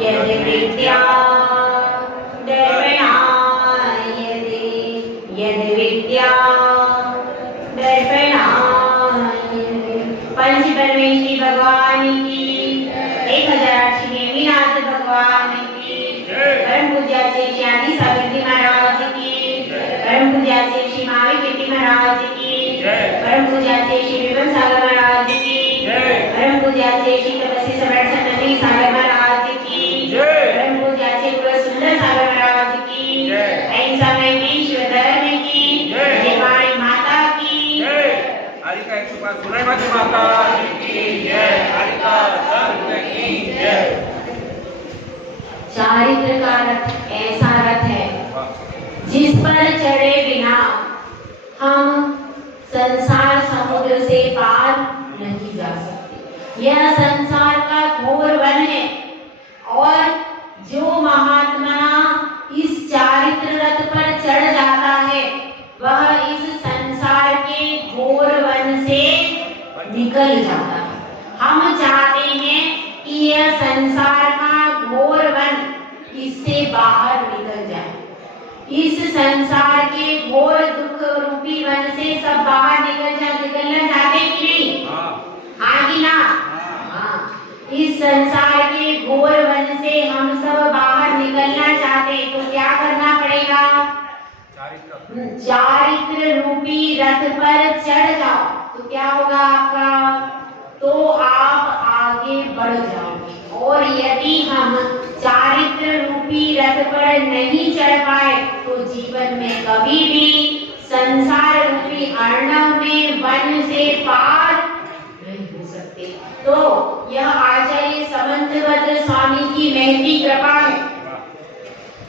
यदि विद्या दर्पणायते, यदि विद्या दर्पणायते। पंच परमेश्वरी भगवान की, 1008 नेमिनाथ भगवान की, परम पूज्याचे श्री आदि सावित्री महाराज की, परम पूज्याचे श्री मावी कीर्ति महाराज की, परम पूज्याचे श्री विमल सागर महाराज की, परम पूज्याचे श्री तपस्वी सम्राट सत्यजी सागर महाराज की, परम पूज्याचे गुरु सुंदर सागर महाराज की, अहिंसा में विश्व धर्म की, जय माई माता की, हरिका 105 सुनाई माता की जय, हरिका संत की जय। चारित्र का रथ ऐसा रथ है जिस पर चढ़े बिना हम संसार समुद्र से पार नहीं जा सकते। यह संसार का घोर वन है और जो महात्मा इस चारित्र रथ पर चढ़ जाता है वह इस संसार के घोर वन से निकल जाता है। हम चाहते हैं कि यह संसार का घोर वन इससे बाहर निकल जाए। इस संसार के घोर दुख रूपी वन से सब बाहर निकलना चाहते कि नहीं? हाँ कि ना? हाँ। इस संसार के घोर वन से हम सब बाहर निकलना चाहते तो क्या करना पड़ेगा? चारित्र रूपी रथ पर चढ़ जाओ तो क्या होगा आपका? तो आप आगे बढ़ जाओगे। और यदि हम चारित्र रूपी रथ पर नहीं चढ़ पाए तो जीवन में कभी भी संसार रूपी अर्णव में वन से पार नहीं हो सकते। तो यह आचार्य समंतभद्र स्वामी की महती कृपा है,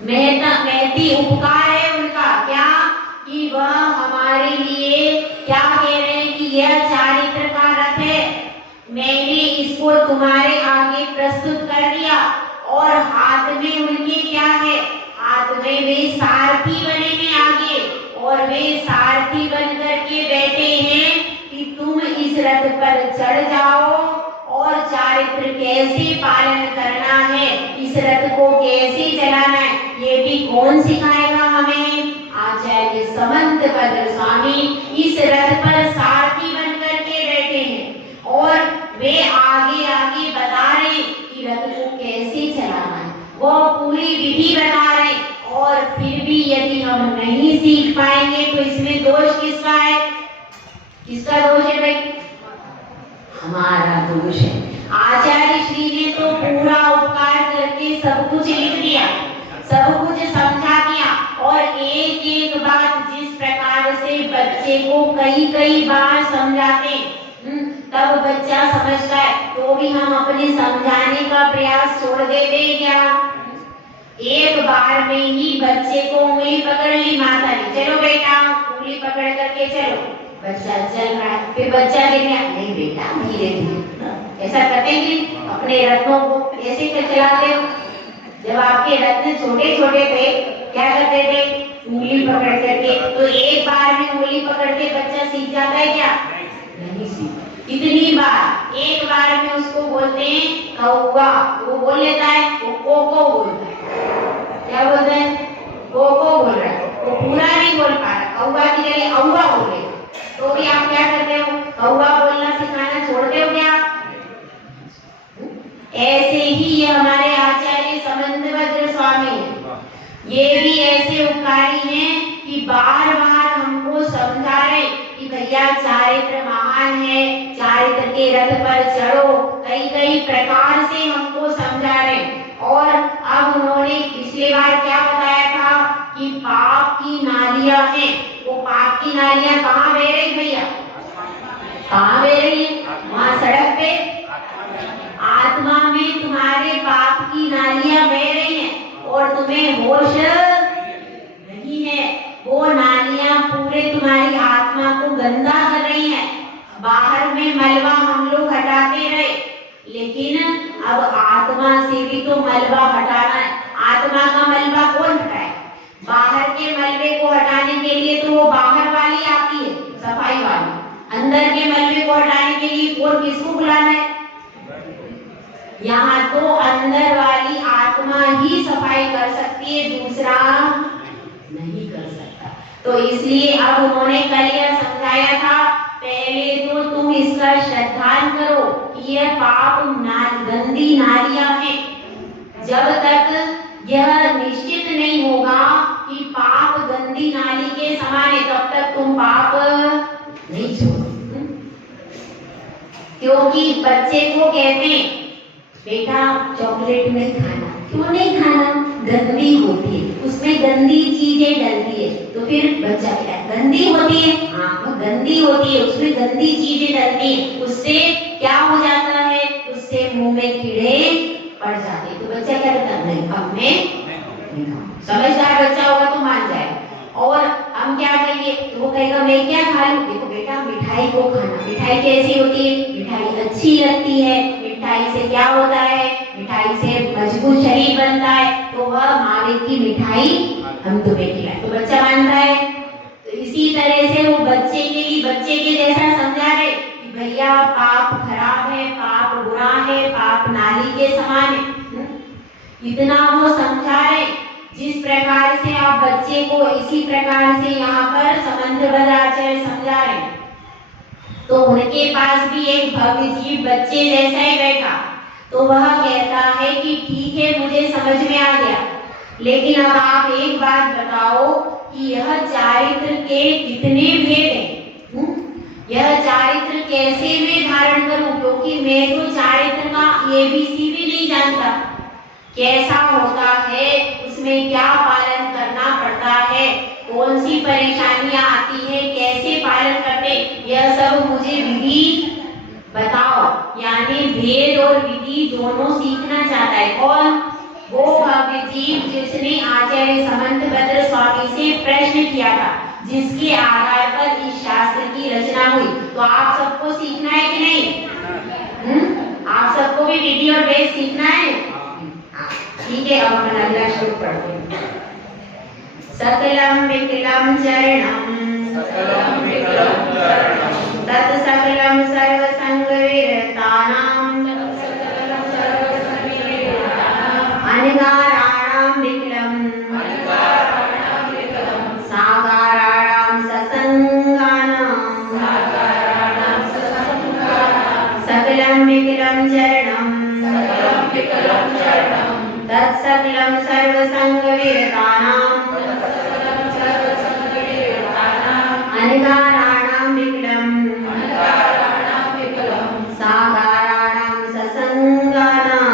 महती उपकार है उनका। क्या कि वह हमारे लिए क्या कह रहे हैं कि यह चारित्र का रथ है, मैंने इसको तुम्हारे आगे प्रस्तुत कर दिया। और हाथ में उनके क्या है? हाथ में वे सारथी बने हैं आगे, और वे सारथी बन करके बैठे हैं कि तुम इस रथ पर चढ़ जाओ और चारित्र कैसे पालन करना है, इस रथ को कैसे चलाना है, ये भी कौन सिखाएगा हमें? आचार्य समंतभद्र स्वामी इस रथ पर सारथी बन करके बैठे हैं और वे आगे आगे बता रहे कि रथ को कैसे चलाना है, वो पूरी विधि बता रहे। और फिर भी यदि हम नहीं सीख पाएंगे तो इसमें दोष किसका है? किसका दोष है भाई? हमारा दोष है। आचार्य श्री ने तो पूरा उपकार करके सब कुछ लिख दिया, सब कुछ समझा दिया, और एक एक बात जिस प्रकार से बच्चे को कई बार समझाते तब बच्चा समझता है, तो भी हम अपने समझाने का प्रयास छोड़ देते क्या? एक बार में ही बच्चे को उंगली पकड़ ली माता ने, चलो बेटा उंगली पकड़ करके चलो, बच्चा चल रहा है। फिर बच्चा कहते नहीं बेटा धीरे धीरे, ऐसा करते हैं। अपने रत्नों को ऐसे चलाते हो। जब आपके रत्न छोटे छोटे थे क्या करते थे? उंगली पकड़ करके। तो एक बार में उंगली पकड़ के बच्चा सीख जाता है क्या? नहीं सीखता। कितनी बार? एक बार में उसको बोलते हैं कौवा, वो बोल लेता है, वो कोको बोलता है। क्या बोलता है? कोको बोल रहा है, वो पूरा नहीं बोल पा रहा, कौवा की जगह औवा बोलेगा। तो भी आप क्या करते हो? कौवा बोलना सिखाना छोड़ते हो क्या? ऐसे ही ये हमारे आचार्य समंतभद्र स्वामी, ये भी ऐसे उपकारी हैं कि बार बार हमको समझा रहे कि भैया चारित्र महान है, चारित्र के रथ पर चढ़ो, कई प्रकार से हमको समझा रहे। और अब उन्होंने पिछले बार क्या बताया था कि पाप की नालियां हैं, वो पाप की नालियां कहाँ बह रही भैया? कहाँ बह रही है? वहाँ सड़क पे। आत्मा में तुम्हारे पाप की नालियां बह रही हैं और तुम्हें होश नहीं है। वो नालियां पूरे तुम्हारी आत्मा को गंदा कर रही हैं। बाहर में मलबा हम लोग हटाते रहे, लेकिन अब आत्मा से भी तो मलबा हटाना है। आत्मा का मलबा कौन हटाए? बाहर के मलबे को हटाने के लिए तो वो बाहर वाली आती है, सफाई वाली। अंदर के मलबे को हटाने के लिए कौन, किसको बुलाना है? यहाँ तो अंदर वाली करके दूसरा नहीं कर सकता। तो इसलिए अब उन्होंने कल यह समझाया था, पहले तो तुम इसका श्रद्धान करो कि यह पाप गंदी नालियां हैं। जब तक यह निश्चित नहीं होगा कि पाप गंदी नाली के समान है, तब तक तुम पाप नहीं छोड़ो। क्योंकि बच्चे को कहते हैं बेटा चॉकलेट नहीं खाना, क्यों नहीं खाना, गंदी होती है, उसमें गंदी चीजें डलती है। तो फिर बच्चा क्या गंदी होती है, हाँ गंदी होती है, उसमें गंदी चीजें डलती है, उससे क्या हो जाता है, उससे मुंह में कीड़े पड़ जाते हैं। तो बच्चा क्या कहता है, नहीं अब मैं समझदार बच्चा होगा तो मान जाए। और हम क्या कहेंगे, तो वो कहेगा मैं क्या खा लूं, देखो बेटा मिठाई को खाना, मिठाई कैसी होती है, मिठाई अच्छी लगती है, मिठाई से क्या होता है, मिठाई से मजबूत शरीर बनता है, तो वह मावे की मिठाई हम तुम्हें खिलाए, तो बच्चा मानता है। तो इसी तरह से वो बच्चे के लिए बच्चे के जैसा समझा रहे कि भैया पाप खराब है, पाप बुरा है, पाप नाली के समान है। इतना वो समझा रहे। जिस प्रकार से आप बच्चे को इसी प्रकार से यहाँ पर संबंधबद्ध आचार्य समझा रहे हैं। तो उनके पास भी एक भव्य जीव बच्चे जैसा ही बैठा, तो वह कहता है कि ठीक है मुझे समझ में आ गया, लेकिन अब आप एक बात बताओ कि यह चारित्र के कितने भेद हैं, यह चारित्र कैसे मैं धारण करूं, क्योंकि मैं तो चारित्र का ABC भी नहीं जानता, कैसा होता है, उसमें क्या पालन करना पड़ता है, कौन सी परेशानियां आती है, कैसे पालन करते, यह सब मुझे विधि बताओ। यानी भेद और विधि दोनों सीखना चाहता है। कौन? वो भव्य जीव जिसने आचार्य समंतभद्र स्वामी से प्रश्न किया था, जिसके आधार पर इस शास्त्र की रचना हुई। तो आप सबको सीखना है कि नहीं? आप सबको भी विधि और वेद सीखना है? ठीक है, अब हम अगला श्लोक पढ़ते हैं। सकलम विकलम चरणम तत् सकलम सर्व संग विरतानाम अनिगाराणाम विकलम सागाराणाम ससंगानाम सकलम विकलम चरणम तत्सकलं सर्वसंग विरतानां अनिगाराणां विकलं सागाराणां ससंगानां।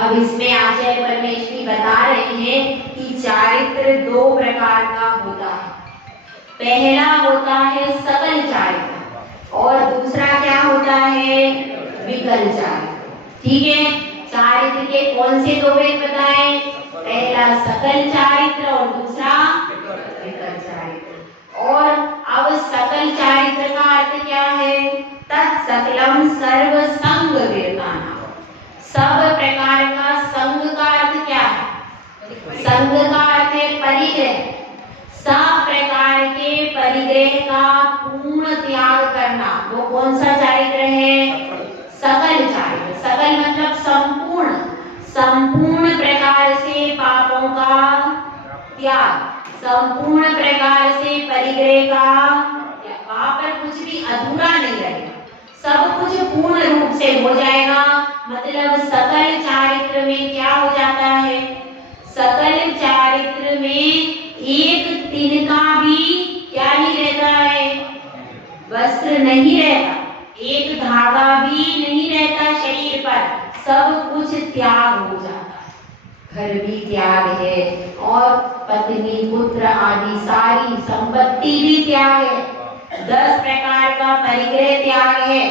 अब इसमें आचार्य परमेश्वरी बता रहे हैं कि चारित्र दो प्रकार का होता है। पहला होता है सकल चारित्र और दूसरा क्या होता है, विकल चारित्र। ठीक है, चारित्र के कौन से दो भेद बताए, पहला सकल चारित्र और दूसरा विकल चारित्र। और अब सकल चारित्र का अर्थ क्या है, तत्सकलम सर्व संग विरतानाम, सब प्रकार का संग का अर्थ क्या है, संग का अर्थ है परिग्रह, सब प्रकार के परिग्रह का पूर्ण त्याग करना। वो कौन सा चारित्र है, सकल चारित्र। सकल मतलब संपूर्ण, संपूर्ण प्रकार से पापों का त्याग, संपूर्ण प्रकार से परिग्रह का, वहां पर कुछ भी अधूरा नहीं रहेगा, सब कुछ पूर्ण रूप से हो जाएगा। मतलब सकल चारित्र में क्या हो जाता है, सकल चारित्र में एक तिनका भी क्या नहीं रहता है, वस्त्र नहीं रहता, एक धागा भी नहीं रहता शरीर पर, सब कुछ त्याग हो जाता है। घर भी त्याग है और पत्नी पुत्र आदि सारी संपत्ति भी त्याग है, 10 प्रकार का परिग्रह त्याग है,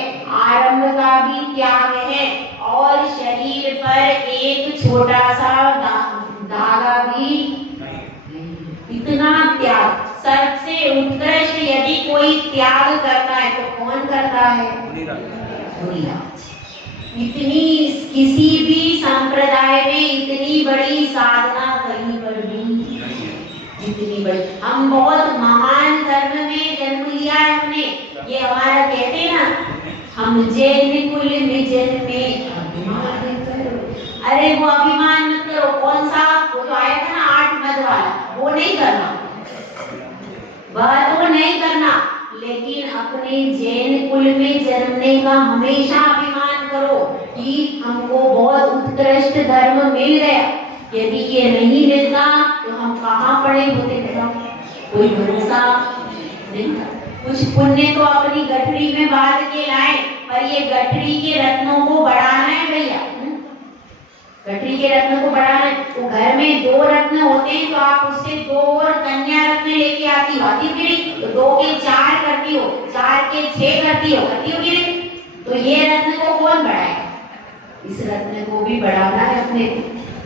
आरंभ का भी त्याग है, और शरीर पर एक छोटा सा धागा भी, इतना त्याग। सबसे उत्कृष्ट यदि कोई त्याग करता है तो कौन करता है, मुनिराज। इतनी किसी भी संप्रदाय में इतनी बड़ी साधना कहीं पर भी, जितनी बड़ी, हम बहुत महान धर्म में जन्म लिया है हमने, ये हमारा कहते हैं ना, हम जैन कुल में जन्मे अभिमान करो। अरे वो अभिमान अपने जैन कुल में जन्मने का हमेशा अभिमान करो कि हमको बहुत उत्कृष्ट धर्म मिल गया। यदि ये नहीं मिलता तो हम कहाँ पड़े होते थे, कोई भरोसा नहीं। कुछ पुण्य तो अपनी गठरी में बांध के लाए, पर ये गठरी के रत्नों को बढ़ाना है भैया। गठरी के रत्न को बढ़ाना है तो घर में 2 रत्न होते हैं तो आप उससे 2 और कन्या रत्न लेके आती हो कि नहीं? तो 2 के 4 करती हो, 4 के 6 करती हो कि नहीं? तो ये रत्न को कौन बढ़ाएगा? इस रत्न को भी बढ़ाना है अपने को,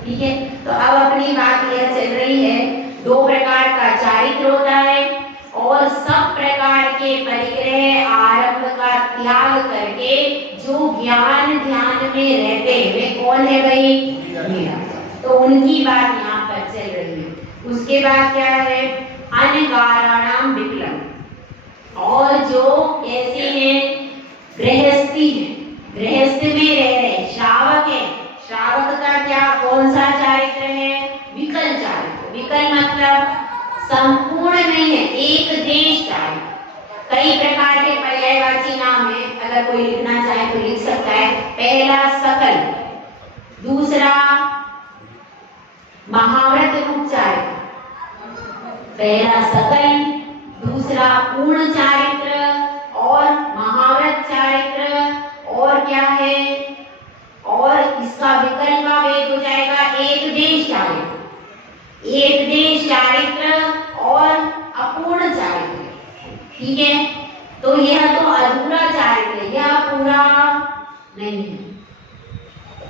ठीक है। तो अब अपनी बात यह चल रही है 2 प्रकार का चारित्र होता है और सब प्रकार के परिग्रह आरंभ का त्याग करके जो ज्ञान ध्यान में रहते वे कौन है भाई? मीरा। तो उनकी बात यहाँ पर चल रही है। उसके बाद क्या है? अनगाराणाम विकलम, और जो ऐसे हैं गृहस्थी है, गृहस्थ में रह रहे श्रावक है, श्रावक का क्या कौन सा चारित्र है? विकल चारित्र। विकल मतलब संपूर्ण नहीं है, एक देश चारित्र। कई प्रकार के पर्यायवाची नाम है, अगर कोई लिखना चाहे तो लिख सकता है। पहला सकल, दूसरा महाव्रत रूप चारित्र, पहला सकल, दूसरा पूर्ण चारित्र और महाव्रत चारित्र, और क्या है? और इसका विकल्प का वेद हो जाएगा एक देश चारित्र, एक देश चारित्र और अपूर्ण चारित्र, ठीक है। तो यह तो अधूरा चारित्र है, यह पूरा नहीं है।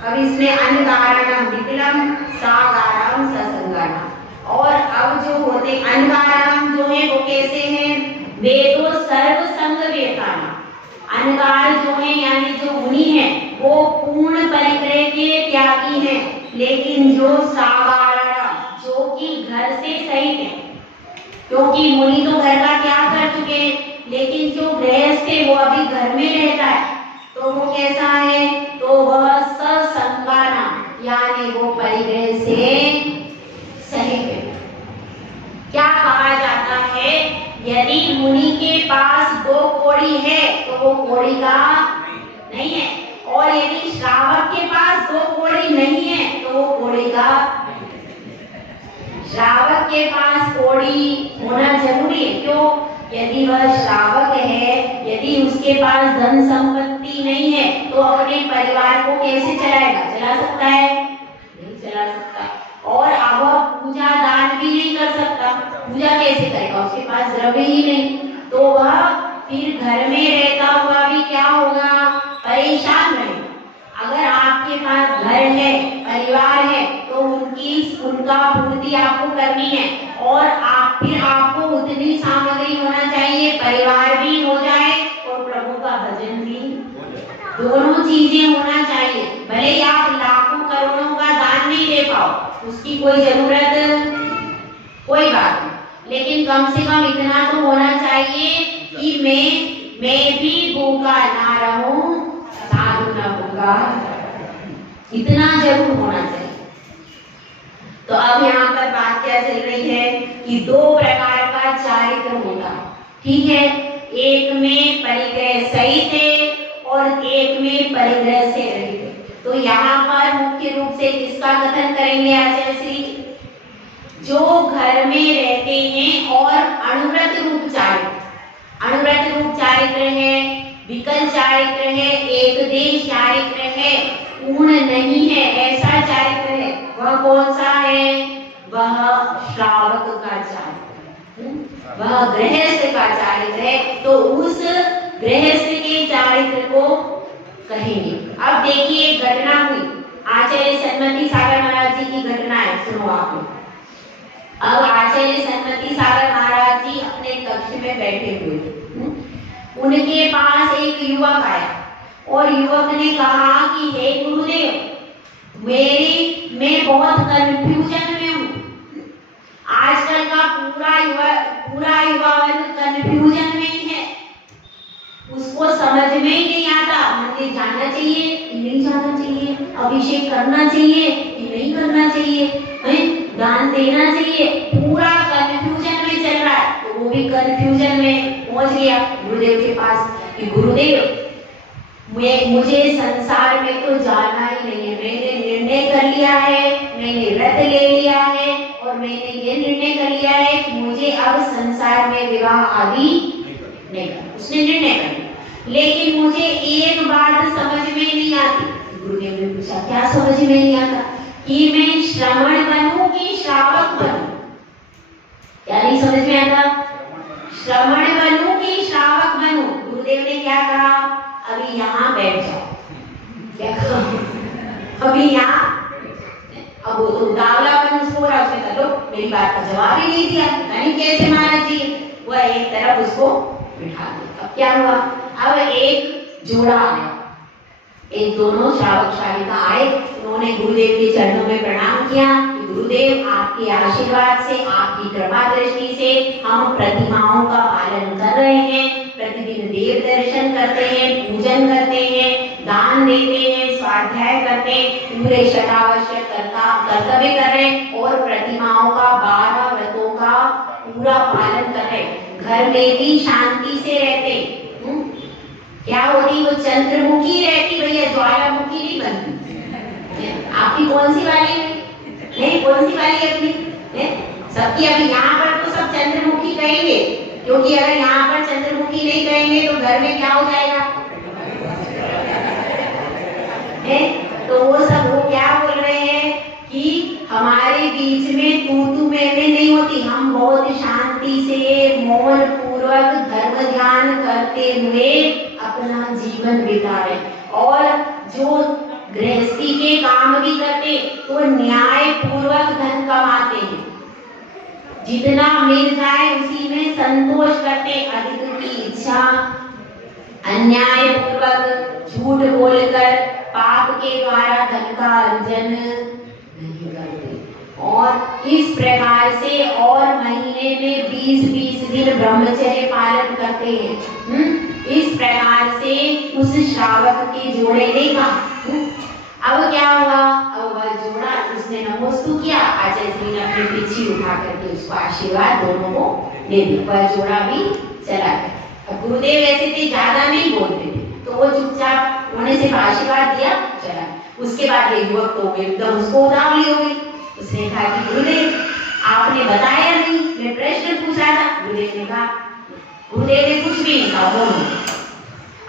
अब इसमें अनगाराणाम विकलम, सागाराम ससंगाराम, और अब जो होते अनगाराम जो है वो कैसे हैं? वे तो सर्व संग वेताना। अनगार जो है यानी जो मुनि है वो पूर्ण परिग्रह के त्यागी हैं, लेकिन जो सागाराणाम जो कि घर से सहित है, क्योंकि मुनि तो घर का त्याग कर चुके हैं, लेकिन जो गृहस्थ है वो अभी घर में रहता है, तो वो कैसा है? तो वह ससंगाना यानी वो परिग्रह से सहित है। क्या कहा जाता है? यदि मुनि के पास 2 कोड़ी है तो वो कोड़ी का नहीं है, और यदि श्रावक के पास 2 कोड़ी नहीं है तो वो कोड़ी का। श्रावक के पास कोड़ी होना जरूरी है, क्यों? यदि वह श्रावक है, यदि उसके पास धन संपत्ति नहीं है तो अपने परिवार को कैसे चलाएगा? चला सकता है? नहीं चला सकता। और अब वह पूजा दान भी नहीं कर सकता, पूजा कैसे करेगा? उसके पास द्रव्य ही नहीं, तो वह फिर घर में रहता हुआ भी क्या होगा? परेशान रहेगा। अगर आपके पास घर है, परिवार है, तो उनका पूर्ति आपको करनी है, और फिर आपको उतनी सामग्री होना चाहिए, परिवार भी हो जाए और प्रभु का भजन भी, दोनों चीजें होना चाहिए। भले ही आप लाखों करोड़ों का दान नहीं दे पाओ, उसकी कोई जरूरत कोई बात नहीं, लेकिन कम से कम इतना तो होना चाहिए कि मैं भी भूखा ना रहूं, साधु न भूखा, इतना जरूर होना चाहिए। तो अब यहाँ पर बात क्या चल रही है कि 2 प्रकार का चारित्र होता, ठीक है। एक में परिग्रह सहित है और एक में परिग्रह से रहित है। तो यहाँ पर मुख्य रूप से किसका कथन करेंगे आचार्य श्री? जो घर में रहते हैं और अनुव्रत रूप चारित्र, अनुव्रत रूप चारित्र है, विकल चारित्र है, एक देश चारित्र है, पूर्ण नहीं है ऐसा चारित्र है, वह कौन सा है? वह श्रावक का चारित्र, वह गृहस्थ का चारित्र है। तो उस गृहस्थ के चारित्र को कहेंगे। अब देखिए एक घटना हुई, आचार्य सन्मति सागर महाराज जी की घटना है, सुनो आप लोग। अब आचार्य सन्मति सागर महाराज जी अपने कक्ष में बैठे हुए थे, उनके पास एक युवक आया और युवक ने कहा कि हे गुरुदेव, मैं बहुत कंफ्यूजन में हूँ। आजकल का पूरा युवा वर्ग कंफ्यूजन में ही है, उसको समझ में ही नहीं आता मंदिर जाना चाहिए कि नहीं जाना चाहिए, अभिषेक करना चाहिए कि नहीं करना चाहिए, दान देना चाहिए, पूरा कंफ्यूजन में चल रहा है। तो वो भी कंफ्यूजन में पहुंच गया गुरुदेव के पास कि गुरुदेव मुझे संसार में तो जाना ही नहीं है, मैंने निर्णय कर लिया है, मैंने व्रत ले लिया है और मैंने ये निर्णय कर लिया है कि मुझे अब संसार में विवाह आदि नहीं करना। उसने निर्णय कर लिया, लेकिन मुझे एक बात समझ में नहीं आती। गुरुदेव ने पूछा क्या समझ में नहीं आता? कि मैं श्रमण बनूं कि श्रावक बनूं? क्या नहीं समझ में आता? श्रमण बनूं कि श्रावक बनूं? गुरुदेव ने क्या कहा? अभी यहाँ बैठ जाओ। क्या कहा? अभी यहाँ, अब वो तो उतावलापन उसको हो रहा, उसने कहा लो मेरी बात का जवाब ही नहीं दिया, नहीं कैसे महाराज जी, वह एक तरफ उसको बिठा दिया। अब क्या हुआ? अब एक जोड़ा आया, एक दोनों श्रावक श्राविका आए, उन्होंने गुरुदेव के चरणों में प्रणाम किया कि गुरुदेव आपके आशीर्वाद से, आपकी कृपा दृष्टि से हम प्रतिमाओं का पालन कर रहे हैं, प्रतिदिन देव दर्शन करते हैं, पूजन करते हैं, दान देते हैं, स्वाध्याय करते हैं, पूरे षडावश्यक कर्तव्य कर रहे हैं और प्रतिमाओं का 12 व्रतों का पूरा पालन कर रहे हैं। घर में भी शांति से रहते हैं। क्या होती? वो चंद्रमुखी रहती भैया, ज्वालामुखी नहीं बनती। आपकी कौन सी वाली नहीं, कौन सी वाली अपनी सबकी? अभी यहाँ पर तो सब चंद्रमुखी कहेंगे, क्योंकि अगर यहाँ पर चंद्रमुखी नहीं कहेंगे तो घर में क्या हो जाएगा? तो वो सब वो क्या बोल रहे हैं कि हमारे बीच में तू में नहीं होती, हम बहुत शांति से मौन पूर्वक धर्म ध्यान करते हुए अपना जीवन बिता रहे, और जो गृहस्थी के काम भी करते तो न्याय पूर्वक धन कमाते हैं, जितना मिल जाए उसी में संतोष करते, अधिक की इच्छा अन्याय पूर्वक झूठ बोलकर पाप के द्वारा धन का अर्जन नहीं करते, और इस प्रकार से और महीने में 20-20 दिन ब्रह्मचर्य पालन करते हैं। इस प्रकार से उस श्रावक के जोड़े ने कहा। अब क्या हुआ? अब वह जोड़ा, उसने नमोस्तु किया, आचार्य श्री ने अपनी पिछी उठा करके उसको आशीर्वाद दोनों को दे दिया। वह जोड़ा भी चला गया। अब गुरुदेव ऐसे थे, ज्यादा नहीं बोलते थे, तो वो चुपचाप उन्होंने सिर्फ आशीर्वाद दिया, चला। उसके बाद ये युवक तो एकदम उसको उतावली हो गई। उसने कहा कि गुरुदेव आपने बताया नहीं, मैं प्रश्न पूछा था। गुरुदेव ने कहा, गुरुदेव ने कुछ भी नहीं कहा, बोलो।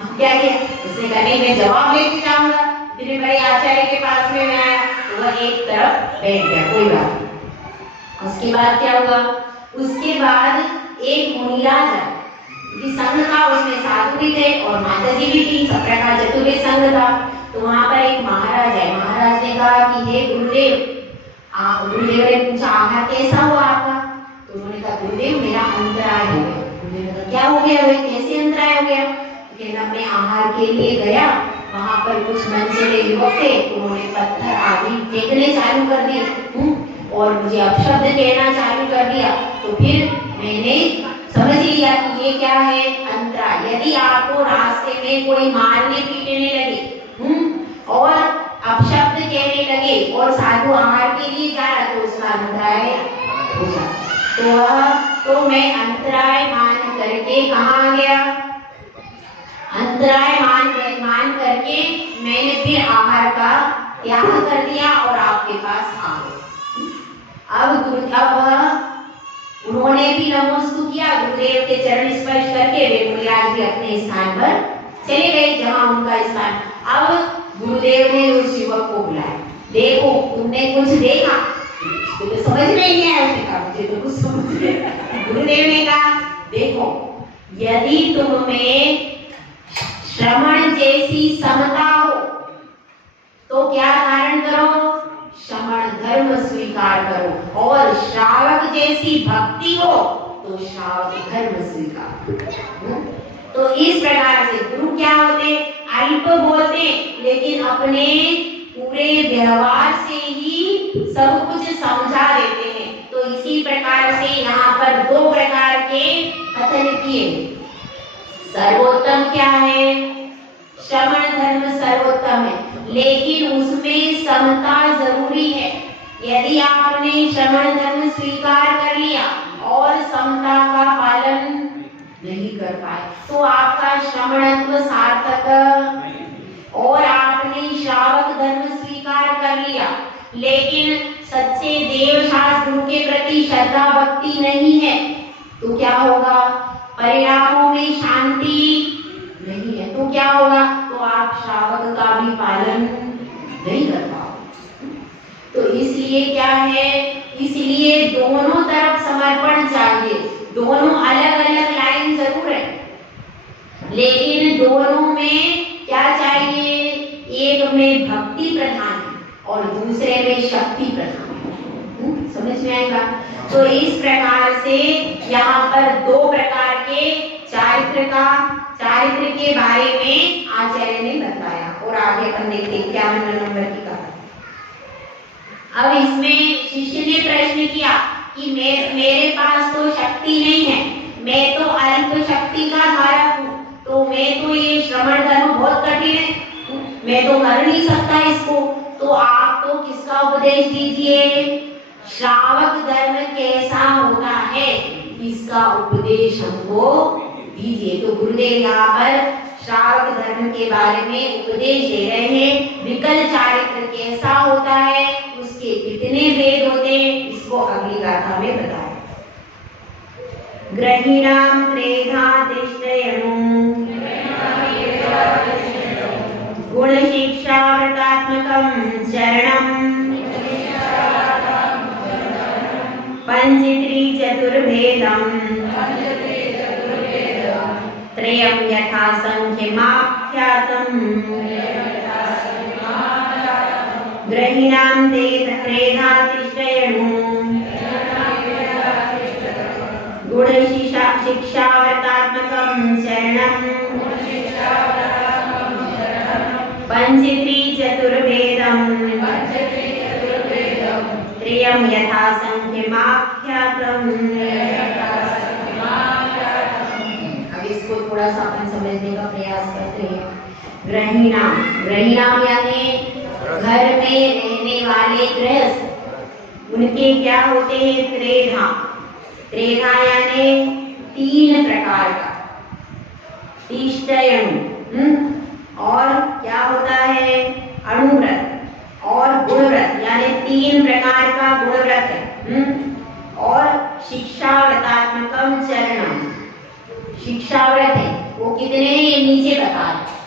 अब क्या किया? उसने कहा नहीं मैं जवाब लेके जाऊंगा। इतने बड़े आचार्य के पास में मैं आया, तो वह एक तरफ बैठ गया, कोई बात नहीं। उसके बाद क्या हुआ? उसके बाद एक मुनिराज आया, संघ था, उसमें साधु भी थे और माता जी भी थी, सब प्रकार चतुर्वेद संघ था। तो वहां पर एक महाराज है, महाराज ने कहा कि हे गुरुदेव, गुरुदेव ने पूछा आहार कैसा हुआ आपका? तो उन्होंने कहा गुरुदेव मेरा अंतराय हो गया। गुरुदेव ने कहा क्या हो गया भाई, कैसे अंतराय हो गया? कहना मैं आहार के लिए गया, वहां पर कुछ मनचले युवक थे, उन्होंने पत्थर आदि फेंकने चालू कर दिए और मुझे अपशब्द कहना चालू कर दिया। तो फिर मैंने समझ लिया कि ये क्या है, अंतराय। यदि आपको रास्ते में कोई मारने पीटने लगे और अपशब्द कहने लगे और साधु आहार के लिए जा रहा, तो उसका अंतराय हो जाता। तो मैं अंतराय मान करके कहाँ गया? अंतराय मान करके मैंने फिर आहार का त्याग कर दिया और आपके पास आ गया। अब उन्होंने भी नमोस्तु किया, गुरुदेव के चरण स्पर्श करके वे मुनिराज भी अपने स्थान पर चले गए जहां उनका स्थान। अब गुरुदेव ने उस युवक को बुलाया, देखो तुमने कुछ देखा? तो समझ में नहीं आया। उसने कहा मुझे तो कुछ समझ नहीं। गुरुदेव ने कहा देखो, यदि तुम में श्रमण जैसी समता हो तो क्या धारण करो? श्रमण धर्म स्वीकार करो, और श्रावक जैसी भक्ति हो तो श्रावक धर्म स्वीकार करो। तो इस प्रकार से गुरु क्या होते? अल्प बोलते लेकिन अपने पूरे व्यवहार से ही सब कुछ समझा देते हैं। तो इसी प्रकार से यहाँ पर 2 प्रकार के कथन किए। सर्वोत्तम क्या है? श्रमण धर्म सर्वोत्तम है, लेकिन उसमें समता जरूरी है। यदि आपने श्रमण धर्म स्वीकार कर लिया और समता का पालन नहीं कर कर पाए तो आपका श्रमणत्व सार्थक, और आपने श्रावक धर्म स्वीकार कर लिया लेकिन सच्चे देव शास्त्र के प्रति श्रद्धा भक्ति नहीं है तो क्या होगा? परिणामों में शांति नहीं है तो क्या होगा? तो आप श्रावक का भी पालन नहीं कर पाओगे। तो इसलिए क्या है, इसलिए दोनों तरफ समर्पण चाहिए। दोनों अलग अलग लाइन जरूर है लेकिन दोनों में क्या चाहिए? एक में भक्ति प्रधान और दूसरे में शक्ति प्रधान। समझ में आएगा? तो इस प्रकार से यहाँ पर दो प्रकार के चारित्र के बारे में आचार्य ने बताया। और आगे अपन देखते 51 नंबर की कहानी। अब इसमें शिष्य ने प्रश्न किया कि मेरे पास तो शक्ति नहीं है, मैं तो अल्प शक्ति का धारक हूँ, तो मैं तो ये श्रवण धर्म बहुत कठिन है, मैं तो कर नहीं सकता इसको, तो आप तो किसका उपदेश दीजिए? श्रावक धर्म कैसा होता है इसका उपदेश हमको दीजिए। तो गुरुदेव यहाँ पर श्रावक धर्म के बारे में उपदेश दे रहे हैं। विकल चारित्र कैसा होता है, उसके कितने भेद होते हैं, इसको अगली गाथा में बताया। ग्रहीणाम त्रेधा तिष्ठयनु गुण शिक्षा व्रतात्मकं चरणम् पंचत्री चतुर्भेदम् त्रयं यथा संख्यमाख्यातम् ग्रहीणां त्रेधा तिष्ठयनु गुण शिक्षा व्रतात्मकं चरणम् पंचत्री चतुर्भेदम् त्रयं यथा संख्यमाख्यातम्। अब इसको थोड़ा सा अपन समझने का प्रयास करते हैं। ग्रहीणाम यानी घर में रहने वाले गृहस्थ, उनके क्या होते हैं? त्रेधा यानी तीन प्रकार का। तिष्ठयनु और क्या होता है? अणुव्रत और गुणव्रत यानी तीन प्रकार का गुणव्रत है। और शिक्षा व्रतात्मकम चरणम, शिक्षा व्रत है वो कितने हैं ये नीचे बता रहे।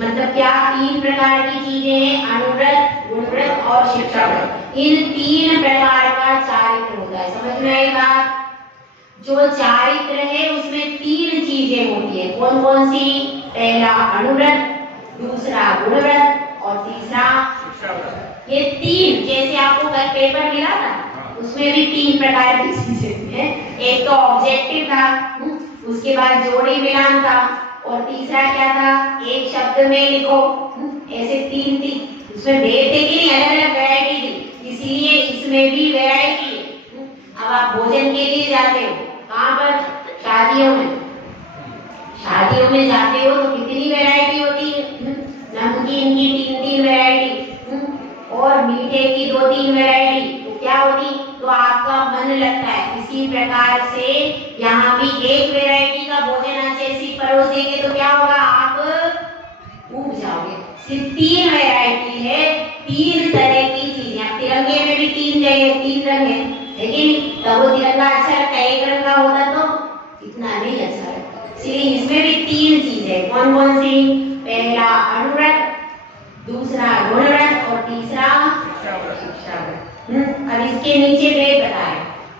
मतलब क्या? तीन प्रकार की चीजें हैं, अणुव्रत, गुणव्रत और शिक्षा व्रत। इन तीन प्रकार का चारित्र होता है। समझ में आएगा? जो चारित्र है उसमें तीन चीजें होती है। कौन कौन सी? पहला अणुव्रत, दूसरा गुणव्रत और तीसरा शिक्षा व्रत। ये तीन, जैसे आपको कल पेपर मिला था उसमें भी तीन प्रकार की चीजें हैं। एक तो ऑब्जेक्टिव था, उसके बाद जोड़ी मिलान था, और तीसरा क्या था? एक शब्द में लिखो। ऐसे तीन थी। उसमें भेद थे कि नहीं? अलग अलग वैरायटी थी, इसीलिए इसमें भी वैरायटी है। अब आप भोजन के लिए जाते हो, कहाँ पर? शादियों में। शादियों में जाते हो तो कितनी वैरायटी होती है? नमकीन की 3 वैरायटी और मीठे की 2-3 वैरायटी। तो क्या होती? तो आपका मन लगता है। इसी प्रकार से यहाँ भी एक वैरायटी का भोजन अच्छे परोस देंगे तो क्या होगा? आप ऊब जाओगे। सिर्फ 3 वैरायटी है, 3 तरह की चीजें। अब तिरंगे में भी 3 जगह 3 रंग है, लेकिन तब वो तिरंगा अच्छा लगता है। एक रंग का होता तो इतना नहीं अच्छा लगता। इसलिए इसमें भी 3 चीजें। कौन कौन सी? पहला अणुव्रत, दूसरा गुणव्रत और तीसरा शिक्षा व्रत। अब इसके नीचे भेद बताए।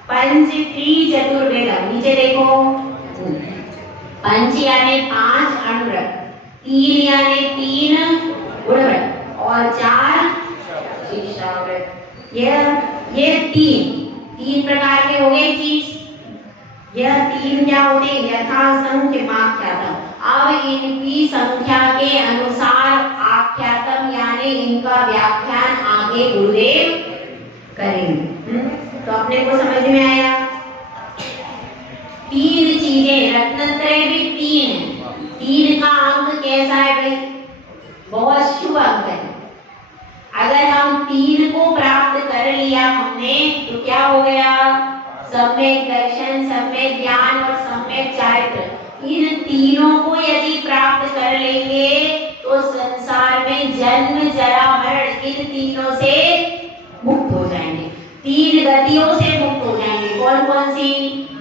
पंच त्रि चतुर्वेदम, नीचे देखो। पंच यानी 5 अणुव्रत, 3 यानी 3 गुणव्रत और 4 शिक्षा व्रत। ये तीन प्रकार के हो गए चीज। यह 3 क्या होते हैं? यथा संख्यमाख्यातम। अब इनकी संख्या के अनुसार आख्यातम यानी इनका व्याख्यान आगे गुरुदेव करेंगे। तो अपने को समझ में आया? 3 चीजें, रत्नत्रय भी 3 है। 3 का अंक कैसा है भाई? बहुत शुभ अंक है। अगर हम 3 को प्राप्त कर लिया हमने तो क्या हो गया? सम्यक दर्शन, सम्यक ज्ञान और सम्यक चारित्र। इन तीनों को यदि प्राप्त कर लेंगे तो संसार में जन्म जरा मरण इन तीनों से मुक्त हो जाएंगे। तीन गतियों से मुक्त हो जाएंगे। कौन कौन सी?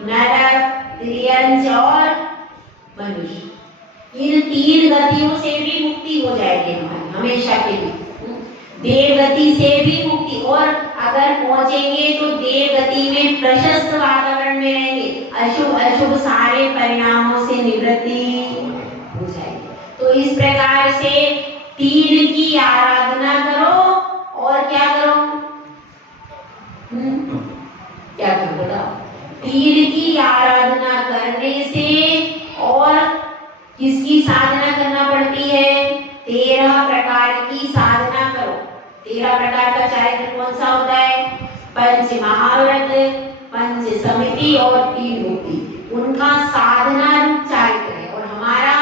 नरक, त्रियंच और मनुष्य। इन तीन गतियों से भी मुक्ति हो जाएगी हमारी हमेशा के लिए। देव गति से भी मुक्ति, और अगर पहुंचेंगे तो देव गति में प्रशस्त वातावरण में रहेंगे, अशुभ अशुभ सारे परिणामों से निवृत्ति हो जाएगी। तो इस प्रकार से तीन की आराधना करो और क्या करो? क्या करो बताओ? तीन की आराधना करने से और किसकी साधना करना पड़ती है? 13 प्रकार की साधना करो। 13 प्रकार का चारित्र कौन सा होता है? पंच महाव्रत, पंच समिति और 3 मुक्ति, उनका साधना रूप चारित्र है। और हमारा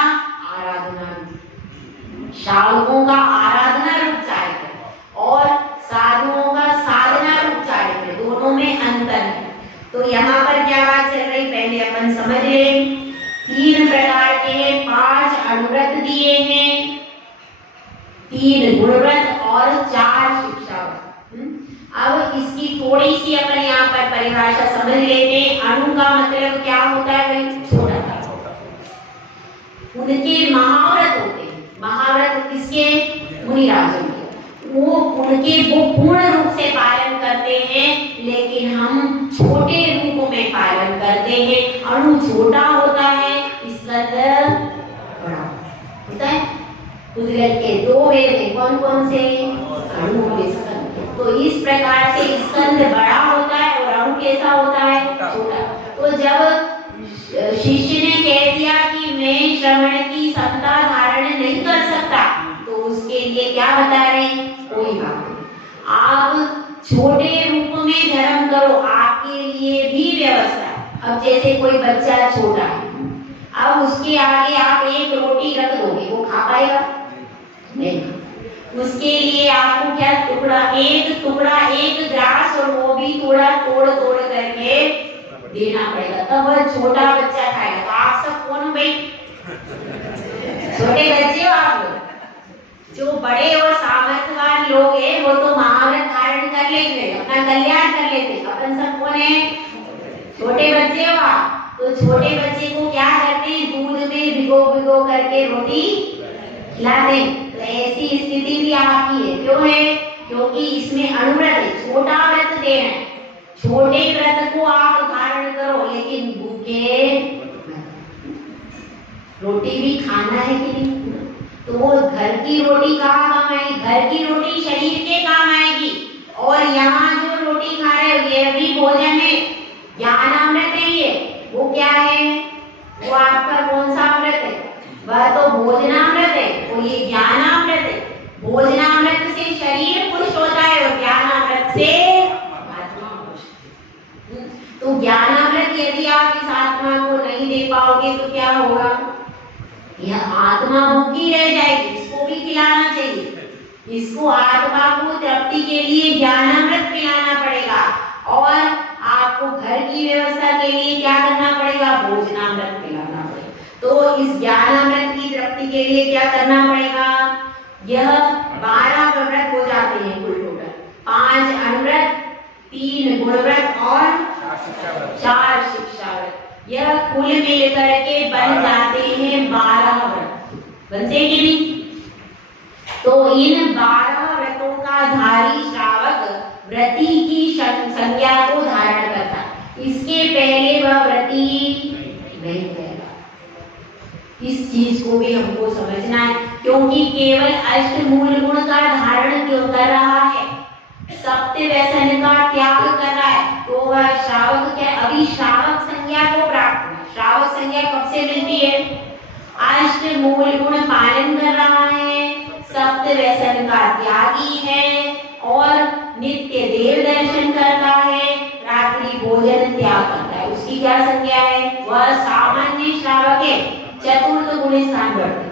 आराधना रूप, शावकों का आराधना रूप चारित्र और साधुओं का साधना रूप चारित्र, दोनों में अंतर है। तो यहाँ पर क्या बात चल रही पहले अपन समझ लें। 3 प्रकार के 5 अनुव्रत दिए हैं, 3 गुणव्रत और 4 शिक्षाव्रत। अब इसकी थोड़ी सी अपन यहाँ पर परिभाषा समझ लेते हैं। अणु का मतलब क्या होता है भाई? छोटा सा। उनके महाव्रत होते हैं। महाव्रत किसके? मुनिराजों के। वो पूर्ण रूप से पालन करते हैं, लेकिन हम छोटे रूप में पालन करते हैं। अणु छोटा होता है, स्कंद बड़ा होता है। उद्गत के 2 वेद हैं, कौन कौन से? अणु और स्कंद। तो इस प्रकार से स्कंद बड़ा होता है और अणु कैसा होता है? छोटा। तो जब शिष्य ने कह दिया कि मैं श्रवण की क्षमता धारण नहीं कर सकता, तो उसके लिए क्या बता रहे हैं? कोई बात नहीं, आप छोटे रूप में धर्म करो, आपके लिए भी व्यवस्था। अब जैसे कोई बच्चा छोटा है, अब उसके आगे आप एक रोटी रख दोगे, वो खा पाएगा? नहीं। उसके लिए आपको क्या एक टुकड़ा एक ग्रास, और वो भी थोड़ा तोड़ तोड़ करके देना पड़ेगा, तब वह छोटा बच्चा खाएगा। तो आप सब कौन भाई? छोटे बच्चे हो आप लोग। जो बड़े और सामर्थ्यवान लोग हैं वो तो महाव्रत धारण कर लेंगे, अपना कल्याण कर लेते। अपन सब कौन है? छोटे बच्चे हो आप। तो छोटे बच्चे को क्या करते हैं? दूध में भिगो भिगो करके रोटी खिलाते हैं। तो ऐसी स्थिति भी आपकी है। क्यों है? क्योंकि इसमें अनुव्रत है, छोटा व्रत दे रहे हैं। छोटे व्रत को आप धारण करो, लेकिन भूखे रोटी भी खाना है कि नहीं? तो वो घर की रोटी कहाँ काम आएगी? घर की रोटी शरीर के काम आएगी। और यहाँ जो रोटी खा रहे हो ये भी भोजन है, ज्ञानामृत है। ये वो क्या है? वो आपका कौन सा अमृत है? वह तो भोजनामृत है, वो ये ज्ञानामृत है। भोजनामृत से शरीर पुष्ट होता है और ज्ञानामृत से आत्मा पुष्ट। तो ज्ञानामृत यदि आप इस आत्मा को नहीं दे पाओगे तो क्या होगा? यह आत्मा भूखी रह जाएगी। इसको भी खिलाना चाहिए। इसको आत्मा को तृप्ति के लिए ज्ञानामृत पिलाना पड़ेगा, और आपको घर की व्यवस्था के लिए क्या करना पड़ेगा? भोजनामृत पिलाना पड़ेगा। तो इस ज्ञानामृत की तृप्ति के लिए क्या करना पड़ेगा? यह 12 व्रत हो जाते हैं कुल टोटल। 5 अनुव्रत, 3 गुणव्रत और 4 शिक्षाव्रत। यह कुल मिलकर के बन जाते हैं 12 व्रत। बनते कि नहीं? तो इन 12 व्रतों का धारी श्रावक व्रती की संज्ञा को धारण करता। इसके पहले वह व्रती नहीं कहेगा। इस चीज को भी हमको समझना है, क्योंकि केवल अष्टमूल गुण का धारण क्यों कर रहा है, सप्त व्यसन का त्याग कर रहा है, तो वह श्रावक क्या? अभी श्रावक संज्ञा को प्राप्त हुआ। श्रावक संज्ञा कब से मिलती है? अष्टमूल गुण पालन कर रहा है, सप्त व्यसन का त्यागी है, और नित्य देव दर्शन करता है, रात्रि भोजन त्याग करता है। उसकी क्या संज्ञा है? वह सामान्य श्रावक है, चतुर्थ गुण स्थान बढ़ते।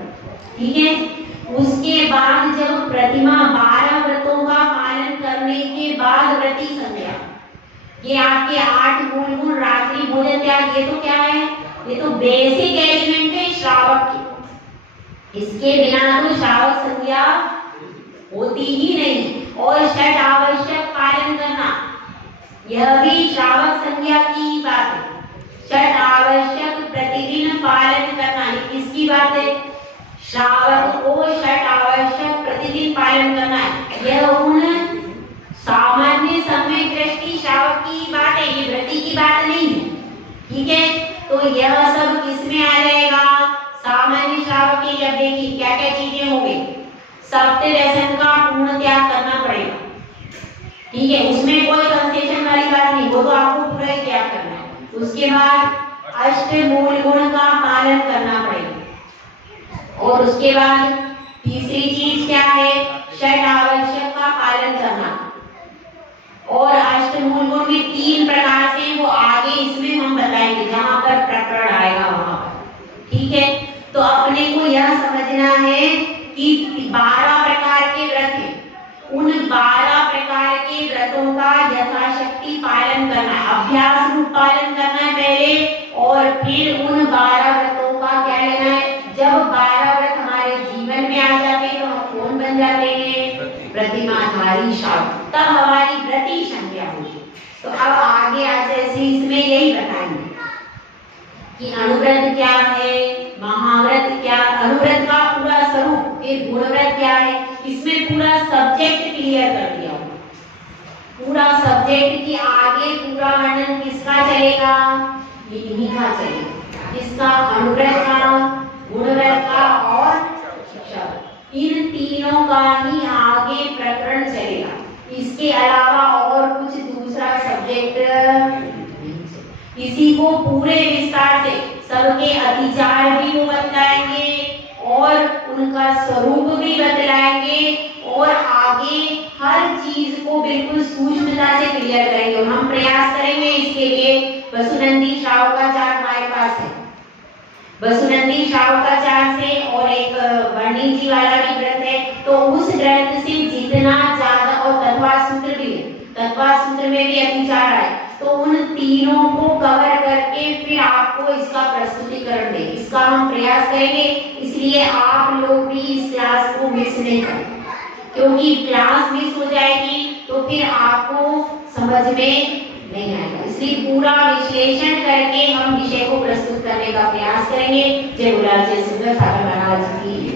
ठीक है। उसके बाद जब प्रतिमा 12 व्रतों का पालन करने के बाद व्रती संज्ञा, ये आपके 8 मूल गुण, रात्रि भोजन त्याग, ये तो क्या है? ये तो बेसिक एलिमेंट है श्रावक की, इसके बिना तो श्रावक संज्ञा होती ही नहीं। और षट आवश्यक पालन करना, यह भी श्रावक संज्ञा की बात है। षट आवश्यक प्रतिदिन पालन करना, ये किसकी बात है? श्रावक को षट आवश्यक प्रतिदिन पालन करना है। यह उन सामान्य समय दृष्टि श्रावक की बात है, ये व्रति की बात नहीं है। ठीक है, तो यह सब किसमें आ जाएगा? सामान्य श्रावक की। जब देखिए क्या क्या चीजें हो गई, सप्त व्यसन का पूर्ण त्याग करना पड़ेगा। ठीक है, उसमें कोई कंसेशन वाली बात नहीं, वो तो आपको पूरा ही त्याग करना है। उसके बाद अष्ट मूल गुण का पालन करना पड़ेगा। और उसके बाद तीसरी चीज क्या है? षट आवश्यक का पालन करना। और अष्ट मूल गुण भी 3 प्रकार से, वो आगे इसमें हम बताएंगे जहां पर प्रकरण आएगा वहां पर। ठीक है, तो अपने को यह समझना है कि 12 प्रकार के व्रत हैं, उन 12 प्रकार के व्रतों का यथाशक्ति पालन करना है, अभ्यास रूप पालन करना है पहले, और फिर उन 12 व्रतों का क्या लेना है? जब 12 व्रत हमारे जीवन में आ जाते हैं तो हम कौन बन जाते हैं? प्रतिमाधारी श्रावक, तब हमारी व्रति संज्ञा होगी। तो अब आगे आज ऐसे इसमें यही बताएंगे कि अनुव्रत क्या है, महाव्रत क्या, अनुव्रत का पूरा स्वरूप, फिर गुणव्रत क्या है, इसमें पूरा सब्जेक्ट क्लियर कर दिया होगा। पूरा सब्जेक्ट की आगे पूरा वर्णन किसका चलेगा? इन्हीं का चलेगा, किसका? अनुव्रत का, गुणव्रत का और शिक्षा, इन तीनों का ही आगे प्रकरण चलेगा। इसके अलावा और कुछ दूसरा सब्जेक्ट इसी को पूरे विस्तार से सबके अतिचार भी वो बतलाएंगे और उनका स्वरूप भी बतलाएंगे और आगे हर चीज को बिल्कुल सूक्ष्मता से क्लियर करेंगे। हम प्रयास करेंगे इसके लिए। वसुनंदी श्रावकाचार्य हमारे पास है, वसुनंदी श्रावकाचार्य से और एक वर्णी जी वाला भी ग्रंथ है, तो उस ग्रंथ से जितना ज्यादा, और तत्वा सूत्र भी है, तत्वा सूत्र में भी अतिचार है, तो उन तीनों को कवर करके फिर आपको इसका प्रस्तुतिकरण देंगे। इसका हम प्रयास करेंगे, इसलिए आप लोग भी इस क्लास को मिस नहीं करें, क्योंकि क्लास मिस हो जाएगी तो फिर आपको समझ में नहीं आएगा। इसलिए पूरा विश्लेषण करके हम विषय को प्रस्तुत करने का प्रयास करेंगे। जय गुलाब, जय सुंदर सागर महाराज की।